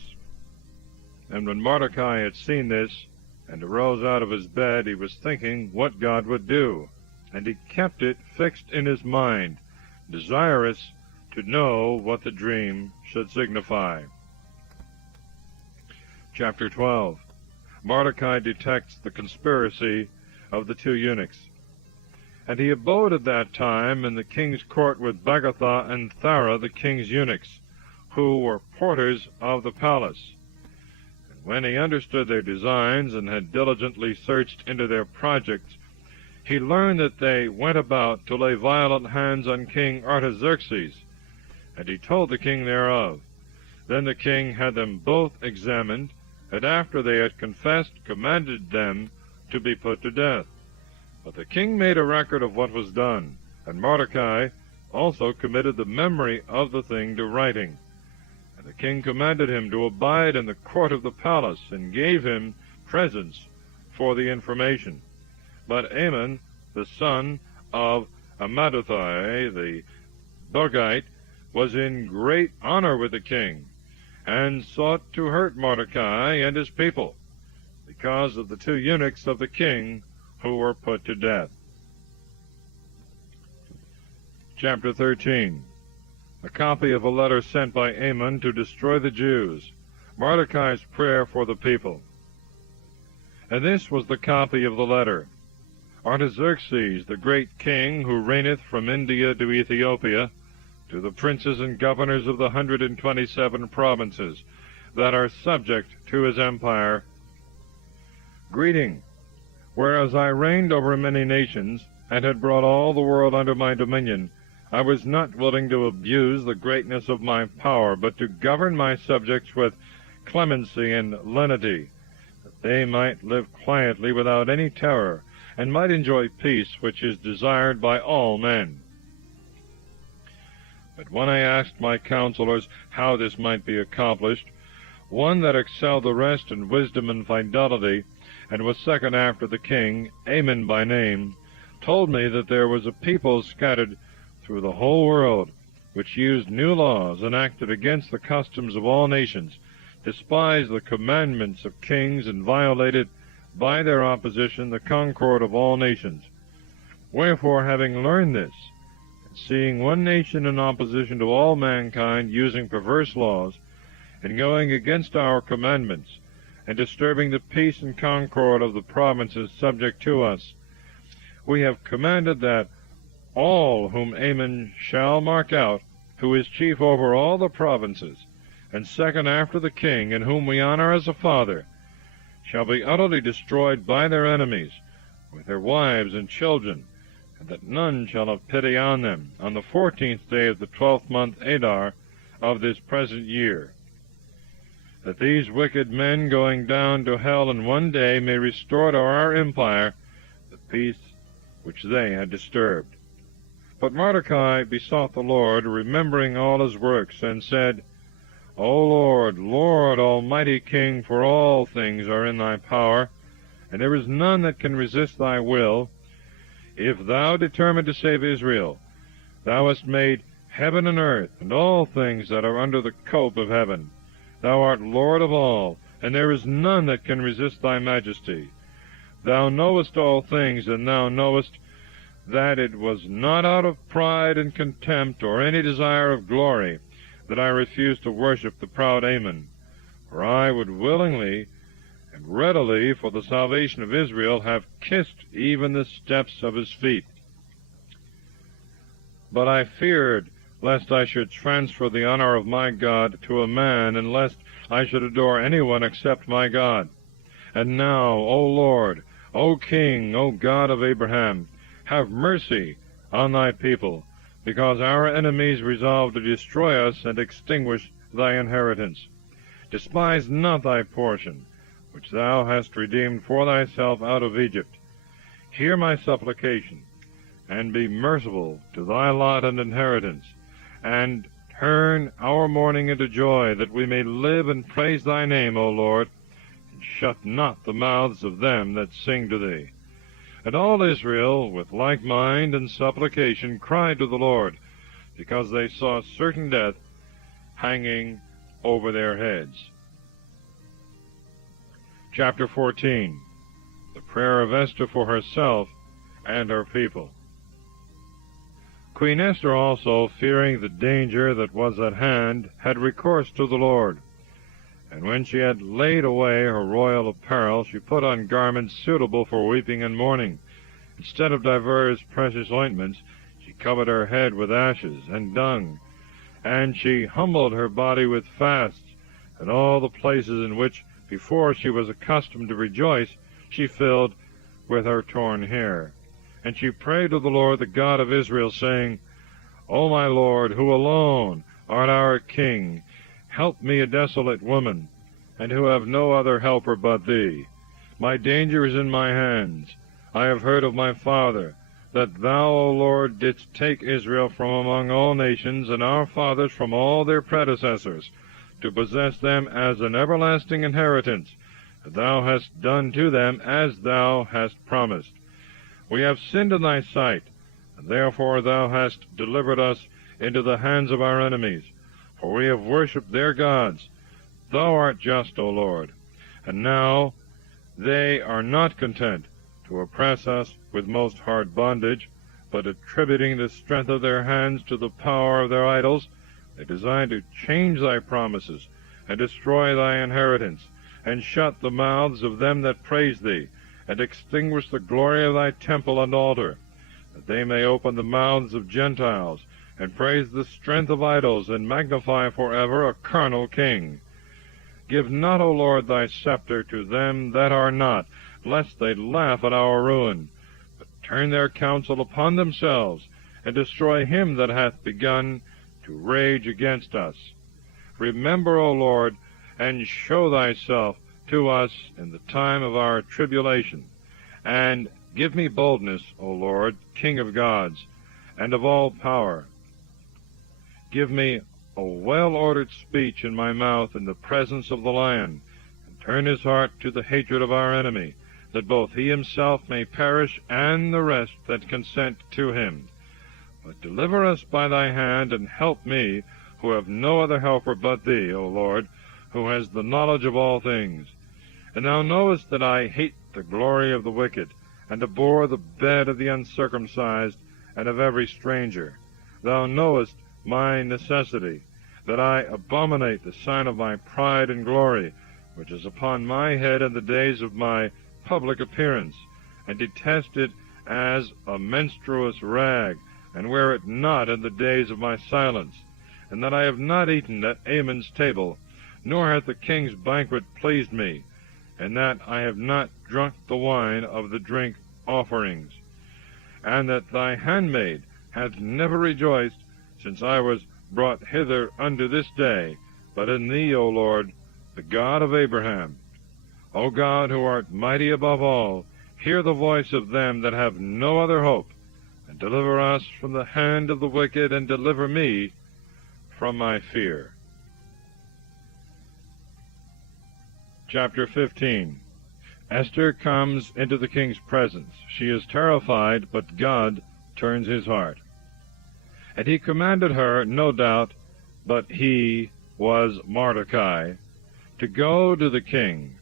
And when Mordecai had seen this, and arose out of his bed, he was thinking what God would do, and he kept it fixed in his mind, desirous to know what the dream should signify. Chapter 12. Mordecai detects the conspiracy of the two eunuchs. And he abode at that time in the king's court with Bagatha and Thara, the king's eunuchs, who were porters of the palace. And when he understood their designs and had diligently searched into their projects, he learned that they went about to lay violent hands on King Artaxerxes, and he told the king thereof. Then the king had them both examined, and after they had confessed, commanded them to be put to death. But the king made a record of what was done, and Mordecai also committed the memory of the thing to writing. And the king commanded him to abide in the court of the palace, and gave him presents for the information. But Amon, the son of Amaduthai, the Bugite, was in great honor with the king, and sought to hurt Mordecai and his people, because of the 2 eunuchs of the king who were put to death. Chapter 13. A copy of a letter sent by Amon to destroy the Jews, Mordecai's prayer for the people. And this was the copy of the letter. Artaxerxes, the great king, who reigneth from India to Ethiopia, to the princes and governors of the 127 provinces that are subject to his empire, greeting. Whereas I reigned over many nations, and had brought all the world under my dominion, I was not willing to abuse the greatness of my power, but to govern my subjects with clemency and lenity, that they might live quietly without any terror, and might enjoy peace, which is desired by all men. But when I asked my counselors how this might be accomplished, one that excelled the rest in wisdom and fidelity, and was second after the king, Amon by name, told me that there was a people scattered through the whole world, which used new laws and acted against the customs of all nations, despised the commandments of kings, and violated by their opposition the concord of all nations. Wherefore, having learned this, and seeing one nation in opposition to all mankind, using perverse laws, and going against our commandments, and disturbing the peace and concord of the provinces subject to us, we have commanded that all whom Amon shall mark out, who is chief over all the provinces, and second after the king, and whom we honor as a father, shall be utterly destroyed by their enemies, with their wives and children, and that none shall have pity on them, on the 14th day of the 12th month Adar of this present year, that these wicked men going down to hell in one day may restore to our empire the peace which they had disturbed. But Mordecai besought the Lord, remembering all his works, and said, O Lord, Lord, Almighty King, for all things are in thy power, and there is none that can resist thy will. If thou determined to save Israel, thou hast made heaven and earth, and all things that are under the cope of heaven. Thou art Lord of all, and there is none that can resist thy majesty. Thou knowest all things, and thou knowest that it was not out of pride and contempt, or any desire of glory, that I refused to worship the proud Amon. For I would willingly and readily, for the salvation of Israel, have kissed even the steps of his feet. But I feared lest I should transfer the honor of my God to a man, and lest I should adore anyone except my God. And now, O Lord, O King, O God of Abraham, have mercy on thy people, because our enemies resolve to destroy us and extinguish thy inheritance. Despise not thy portion, which thou hast redeemed for thyself out of Egypt. Hear my supplication, and be merciful to thy lot and inheritance, and turn our mourning into joy, that we may live and praise thy name, O Lord, and shut not the mouths of them that sing to thee. And all Israel, with like mind and supplication, cried to the Lord, because they saw certain death hanging over their heads. Chapter 14. The prayer of Esther for herself and her people. Queen Esther also, fearing the danger that was at hand, had recourse to the Lord. And when she had laid away her royal apparel, she put on garments suitable for weeping and mourning. Instead of divers precious ointments, she covered her head with ashes and dung, and she humbled her body with fasts, and all the places in which before she was accustomed to rejoice, she filled with her torn hair. And she prayed to the Lord, the God of Israel, saying, O my Lord, who alone art our King, help me, a desolate woman, and who have no other helper but thee. My danger is in my hands. I have heard of my father, that thou, O Lord, didst take Israel from among all nations, and our fathers from all their predecessors, to possess them as an everlasting inheritance. Thou hast done to them as thou hast promised. We have sinned in thy sight, and therefore thou hast delivered us into the hands of our enemies, for we have worshipped their gods. Thou art just, O Lord. And now they are not content to oppress us with most hard bondage, but attributing the strength of their hands to the power of their idols, they design to change thy promises, and destroy thy inheritance, and shut the mouths of them that praise thee, and extinguish the glory of thy temple and altar, that they may open the mouths of Gentiles, and praise the strength of idols, and magnify forever a carnal king. Give not, O Lord, thy scepter to them that are not, lest they laugh at our ruin, but turn their counsel upon themselves, and destroy him that hath begun to rage against us. Remember, O Lord, and show thyself to us in the time of our tribulation, and give me boldness, O Lord, King of gods, and of all power. Give me a well-ordered speech in my mouth in the presence of the lion, and turn his heart to the hatred of our enemy, that both he himself may perish, and the rest that consent to him. But deliver us by thy hand, and help me, who have no other helper but thee, O Lord, who has the knowledge of all things. And thou knowest that I hate the glory of the wicked, and abhor the bed of the uncircumcised, and of every stranger. Thou knowest my necessity, that I abominate the sign of my pride and glory, which is upon my head in the days of my public appearance, and detest it as a menstruous rag, and wear it not in the days of my silence, and that I have not eaten at Amon's table, nor hath the king's banquet pleased me, and that I have not drunk the wine of the drink offerings, and that thy handmaid hath never rejoiced since I was brought hither unto this day, but in thee, O Lord, the God of Abraham. O God, who art mighty above all, hear the voice of them that have no other hope, and deliver us from the hand of the wicked, and deliver me from my fear. Chapter 15. Esther comes into the king's presence. She is terrified, but God turns his heart. And he commanded her, no doubt, but he was Mordecai, to go to the king,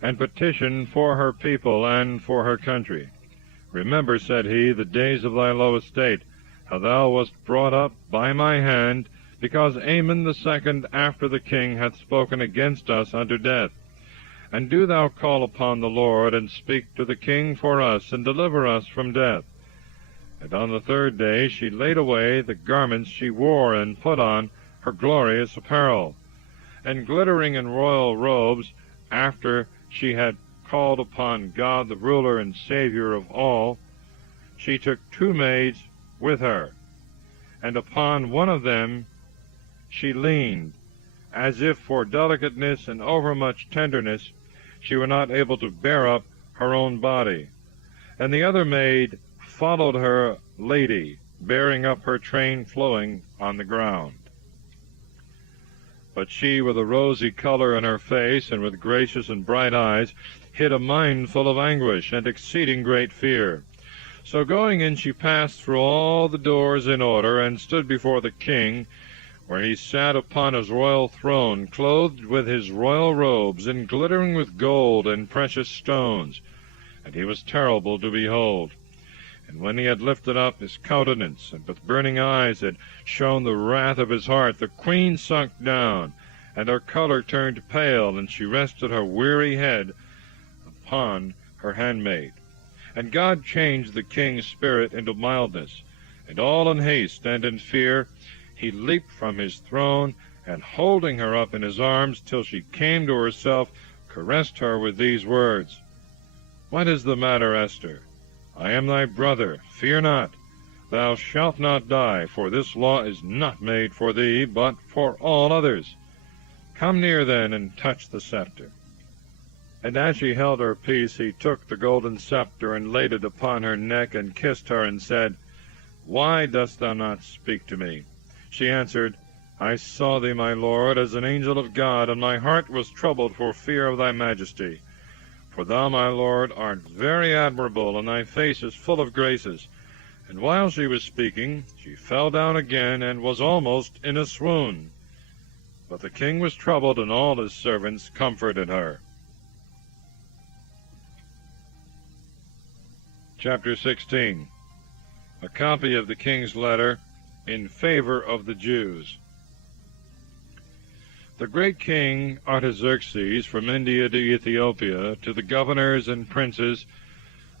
and petition for her people and for her country. Remember, said he, the days of thy low estate, how thou wast brought up by my hand, because Amon the second after the king hath spoken against us unto death. And do thou call upon the Lord, and speak to the king for us, and deliver us from death. And on the third day she laid away the garments she wore, and put on her glorious apparel. And glittering in royal robes, after she had called upon God, the ruler and Savior of all, she took 2 maids with her, and upon one of them she leaned, as if for delicateness and overmuch tenderness she were not able to bear up her own body. And the other maid followed her lady, bearing up her train flowing on the ground. But she, with a rosy color in her face, and with gracious and bright eyes, hid a mind full of anguish and exceeding great fear. So going in, she passed through all the doors in order, and stood before the king, where he sat upon his royal throne, clothed with his royal robes, and glittering with gold and precious stones. And he was terrible to behold. And when he had lifted up his countenance, and with burning eyes had shown the wrath of his heart, the queen sunk down, and her color turned pale, and she rested her weary head upon her handmaid. And God changed the king's spirit into mildness, and all in haste and in fear he leaped from his throne, and holding her up in his arms till she came to herself, caressed her with these words, "What is the matter, Esther? I am thy brother, fear not. Thou shalt not die, for this law is not made for thee, but for all others. Come near then, and touch the scepter." And as she held her peace, he took the golden scepter, and laid it upon her neck, and kissed her, and said, "Why dost thou not speak to me?" She answered, "I saw thee, my lord, as an angel of God, and my heart was troubled for fear of thy majesty. For thou, my lord, art very admirable, and thy face is full of graces." And while she was speaking, she fell down again, and was almost in a swoon. But the king was troubled, and all his servants comforted her. Chapter 16. A copy of the king's letter in favor of the Jews. The great king Artaxerxes, from India to Ethiopia, to the governors and princes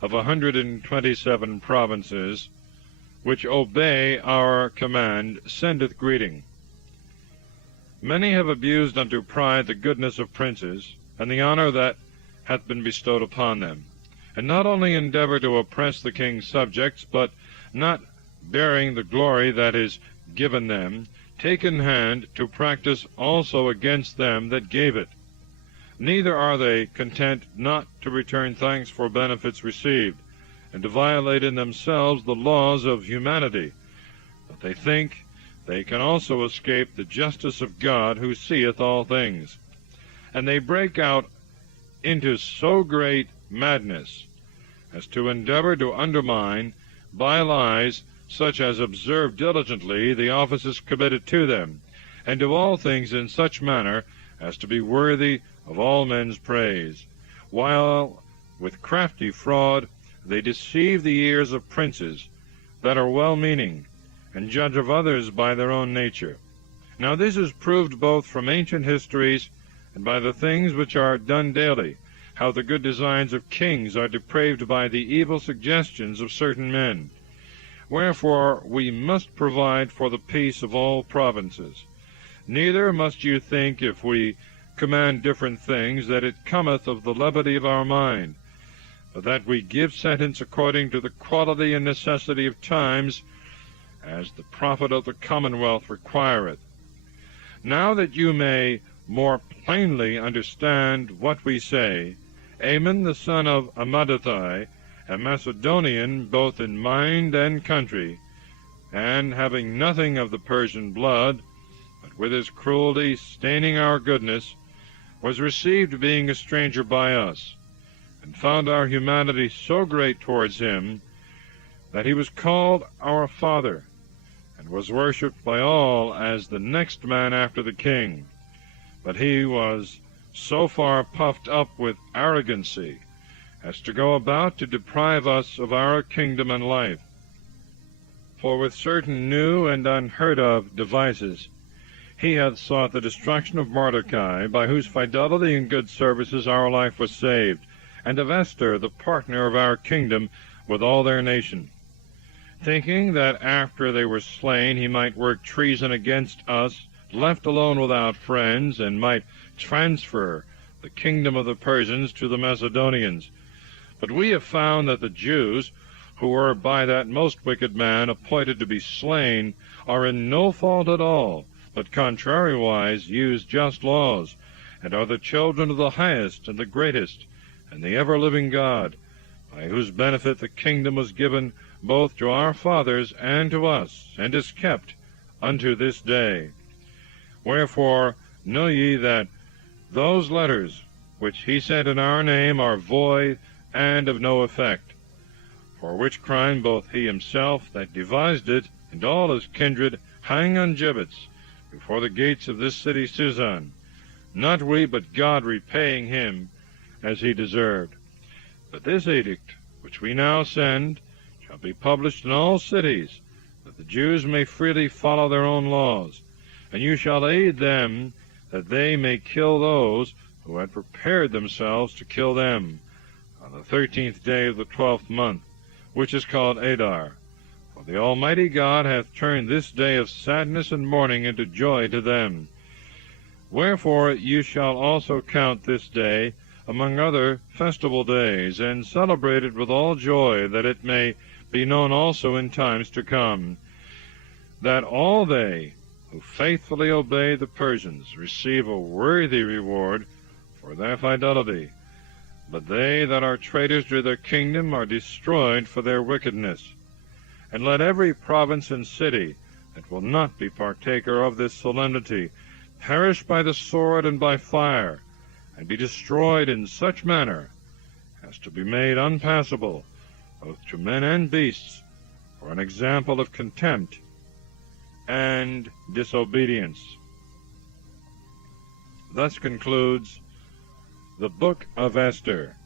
of 127 provinces, which obey our command, sendeth greeting. Many have abused unto pride the goodness of princes, and the honor that hath been bestowed upon them, and not only endeavor to oppress the king's subjects, but, not bearing the glory that is given them, take in hand to practice also against them that gave it. Neither are they content not to return thanks for benefits received, and to violate in themselves the laws of humanity, but they think they can also escape the justice of God, who seeth all things. And they break out into so great madness as to endeavor to undermine by lies such as observe diligently the offices committed to them, and do all things in such manner as to be worthy of all men's praise, while with crafty fraud they deceive the ears of princes that are well-meaning, and judge of others by their own nature. Now this is proved both from ancient histories and by the things which are done daily, how the good designs of kings are depraved by the evil suggestions of certain men. Wherefore we must provide for the peace of all provinces. Neither must you think, if we command different things, that it cometh of the levity of our mind, but that we give sentence according to the quality and necessity of times, as the profit of the commonwealth requireth. Now that you may more plainly understand what we say, Ammon the son of Amadathai, a Macedonian both in mind and country, and having nothing of the Persian blood, but with his cruelty staining our goodness, was received being a stranger by us, and found our humanity so great towards him, that he was called our father, and was worshipped by all as the next man after the king. But he was so far puffed up with arrogancy as to go about to deprive us of our kingdom and life. For with certain new and unheard of devices he hath sought the destruction of Mordecai, by whose fidelity and good services our life was saved, and of Esther, the partner of our kingdom with all their nation, thinking that after they were slain he might work treason against us, left alone without friends, and might transfer the kingdom of the Persians to the Macedonians. But we have found that the Jews, who were by that most wicked man appointed to be slain, are in no fault at all, but contrariwise use just laws, and are the children of the highest and the greatest, and the ever-living God, by whose benefit the kingdom was given both to our fathers and to us, and is kept unto this day. Wherefore know ye that those letters which he sent in our name are void and of no effect, for which crime both he himself that devised it and all his kindred hang on gibbets before the gates of this city Susan, not we but God repaying him as he deserved. But this edict which we now send shall be published in all cities, that the Jews may freely follow their own laws, and you shall aid them that they may kill those who had prepared themselves to kill them, on the 13th day of the 12th month, which is called Adar. For For the Almighty God hath turned this day of sadness and mourning into joy to them. Wherefore you shall also count this day among other festival days, and celebrate it with all joy, that it may be known also in times to come, that all they who faithfully obey the Persians receive a worthy reward for their fidelity, but they that are traitors to their kingdom are destroyed for their wickedness. And let every province and city that will not be partaker of this solemnity perish by the sword and by fire, and be destroyed in such manner as to be made unpassable, both to men and beasts, for an example of contempt and disobedience. Thus concludes the book of Esther.